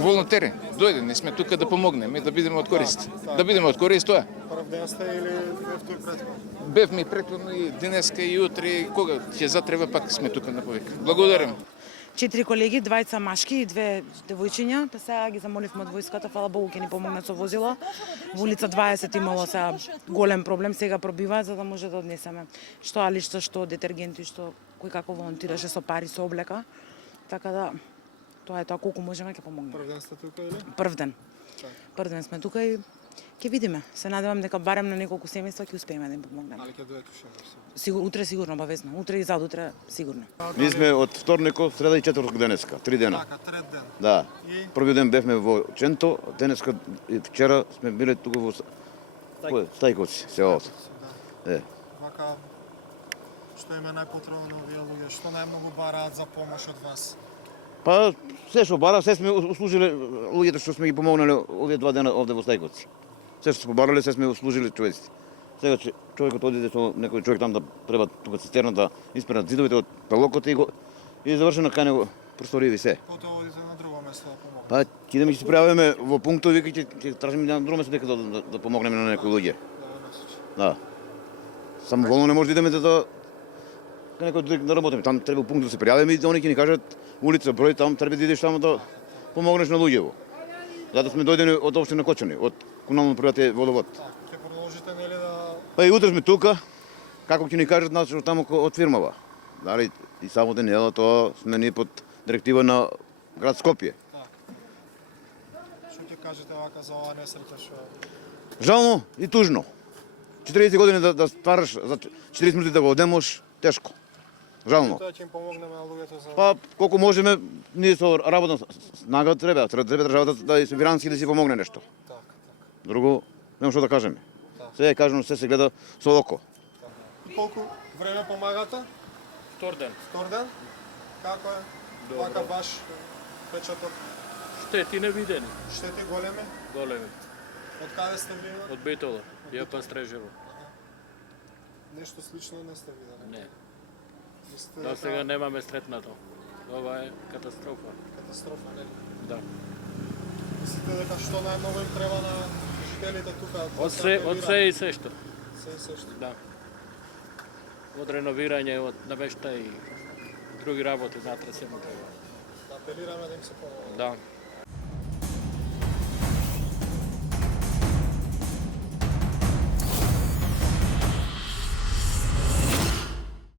волонтери. Дојде, не сме тука да помогнеме, да бидеме од корист. Да бидеме од корист тоа. Прв ден сте или бевте и претходно? Бевме и претходно и денеска и утре, и кога ќе затреба пак сме тука на повик. Благодарам. 4 колеги, двајца машки и 2 девојчиња, па сега ги замоливме од војската, фала Богу ќе ни помогнат со возило. Во улица 20 имало сега голем проблем, сега пробиваат за да може да однесеме што алишта, што детергенти, што кој како волонтираше со пари, со облека. Така да тоа е тоа, колку можеме ќе помогнеме. Прв ден сте тука или? Прв ден. Прв ден сме тука и ќе видиме. Се надевам дека барем на неколку семејства ќе успееме да им помогнеме. Али ќе дојдете уште? Сигурно утре сигурно обавезно. Утре и задутре сигурно. Ние сме од вторникот, среда и четврток денеска, 3 дена. Така, трет ден. Да. И? Први ден бевме во Ченто, денеска и вчера сме биле тука во Стајковци, селото. Е. Вака, што им е најпотребно на овие луѓе? Што најмногу бараат за помош од вас? Па се што бара, се сме услужиле луѓето што сме ги помогнале овие 2 дена овде во Стајковци. Се што побарале, се сме услужиле човеците. Сега човекот одиде со некој човек там да треба тука цистерна да испренат зидовите од пелокот и завршено кај него просториви се. Потоа одите на друго место да помогнете? Па ќе идеме ќе се пријавиме во пунктови ќе тражиме на друго место дека да помогнеме на некои луѓе. Да. Само волно не може да идеме да кај некој да работиме. Там треба пункт да се пријавиме и они ќе ни кажат улица, број, там треба да идеш таму да помогнеш на луѓето. Затоа сме дојдени од општина Кочани, од комунално предпријатие Водовод. Ќе продолжите нели да Па и утре сме тука, како ќе ни кажат нас што таму од фирмава. Дали и само денела тоа сме ни под директива на град Скопје. што ќе кажете вака за оваа несреќа што Жално и тужно. 40 години да ствараш за 40 минути да го одемош, тешко. Жално. тоа ќе им помогнеме на луѓето за Па колку можеме ние со работна снага треба државата да и финансиски да си помогне нешто. така. Друго нема што да кажеме. Се е кажано, се гледа со око. И колку време помагате? Втор ден. Втор ден? Како е? Добро. Вака баш печатот Штети невидени, штети големи? големи. Од каде сте вие? Од Битола, Јапан Стрежево. Нешто слично не сте видели? Не, Мислите до дека сега немаме сретнато. Ова е катастрофа. катастрофа, нели? Да. Мислите дека што најмногу им треба на жителите тука? Од се и се што. Се и се што. Да. Од реновирање, од намешта и други работи, натре се му треба. Да апелираме да им се помогне. Да.